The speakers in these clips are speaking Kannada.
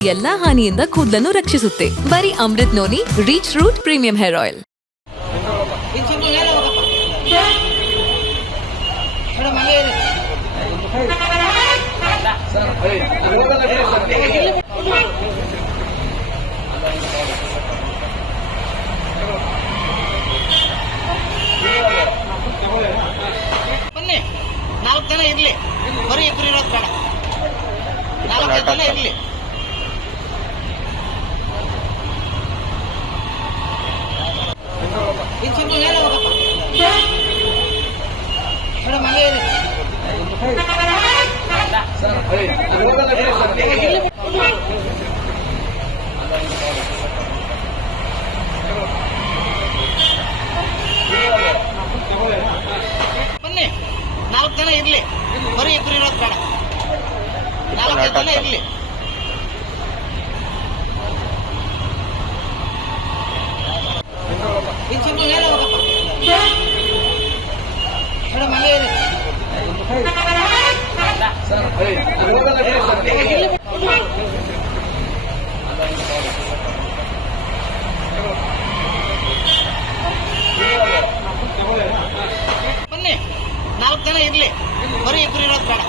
ಎಲ್ಲಾ ಹಾನಿಯಿಂದ ಕೂದಲನ್ನು ರಕ್ಷಿಸುತ್ತೆ. ಬರೀ Amrut noni reach root premium hair oil. ಬನ್ನಿ, 4 ಜನ ಇರ್ಲಿ, ಬರೀ ಇಬ್ರು ಇರೋದು ಬೇಡ, 4 ಜನ ಇರ್ಲಿ. ಮೇಡಮ್ ಹಂಗೆ ಇರಿ. ಬನ್ನಿ, 4 ಜನ ಇರ್ಲಿ, ಬರೀ ಇಬ್ರು ಇರೋದು ಬೇಡ, 4 ಜನ ಇರ್ಲಿ. ಮೇಡಮ್ ಹಂಗೆ ಇರಿ. ಬನ್ನಿ, 4 ಜನ ಇರ್ಲಿ, ಬರೀ ಇಬ್ರು ಇರೋದು ಬೇಡ,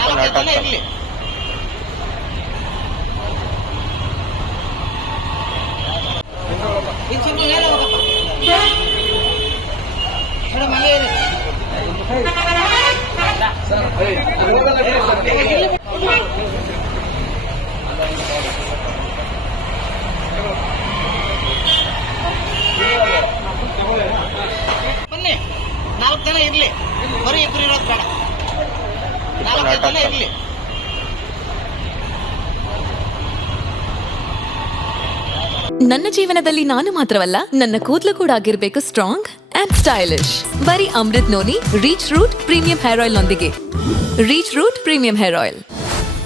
4 ಜನ ಇರ್ಲಿ. ಮೇಡಮ್ ಹಂಗೆ ಇರಿ. ಬನ್ನಿ, 4 ಜನ ಇರ್ಲಿ, ಬರೀ ಇಬ್ರು ಇರೋದು ಬೇಡ, 4 ಜನ ಇರ್ಲಿ. ನನ್ನ ಜೀವನದಲ್ಲಿ ನಾನು ಮಾತ್ರವಲ್ಲ, ನನ್ನ ಕೂದಲು ಕೂಡ ಆಗಿರ್ಬೇಕು ಸ್ಟ್ರಾಂಗ್ ಅಂಡ್ ಸ್ಟೈಲಿಶ್. ಬರೀ Amrut noni reach root premium hair oil ನೊಂದಿಗೆ. Reach root premium hair oil.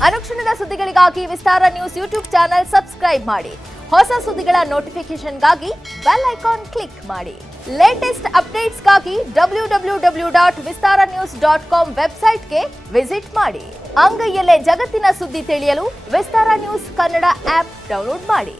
ಅನುಕ್ಷಣದ ಸುದ್ದಿಗಳಿಗಾಗಿ Vistara news YouTube channel subscribe ಮಾಡಿ. ಹೊಸ ಸುದ್ದಿಗಳ ನೋಟಿಫಿಕೇಶನ್ಗಾಗಿ ಬೆಲ್ ಐಕಾನ್ ಕ್ಲಿಕ್ ಮಾಡಿ. ಲೇಟೆಸ್ಟ್ ಅಪ್ಡೇಟ್ಸ್ಗಾಗಿ www.vistaranews.com ವೆಬ್ಸೈಟ್ಗೆ ವಿಸಿಟ್ ಮಾಡಿ. ಅಂಗೈಯಲ್ಲೇ ಜಗತ್ತಿನ ಸುದ್ದಿ ತಿಳಿಯಲು Vistara news Kannada app download ಮಾಡಿ.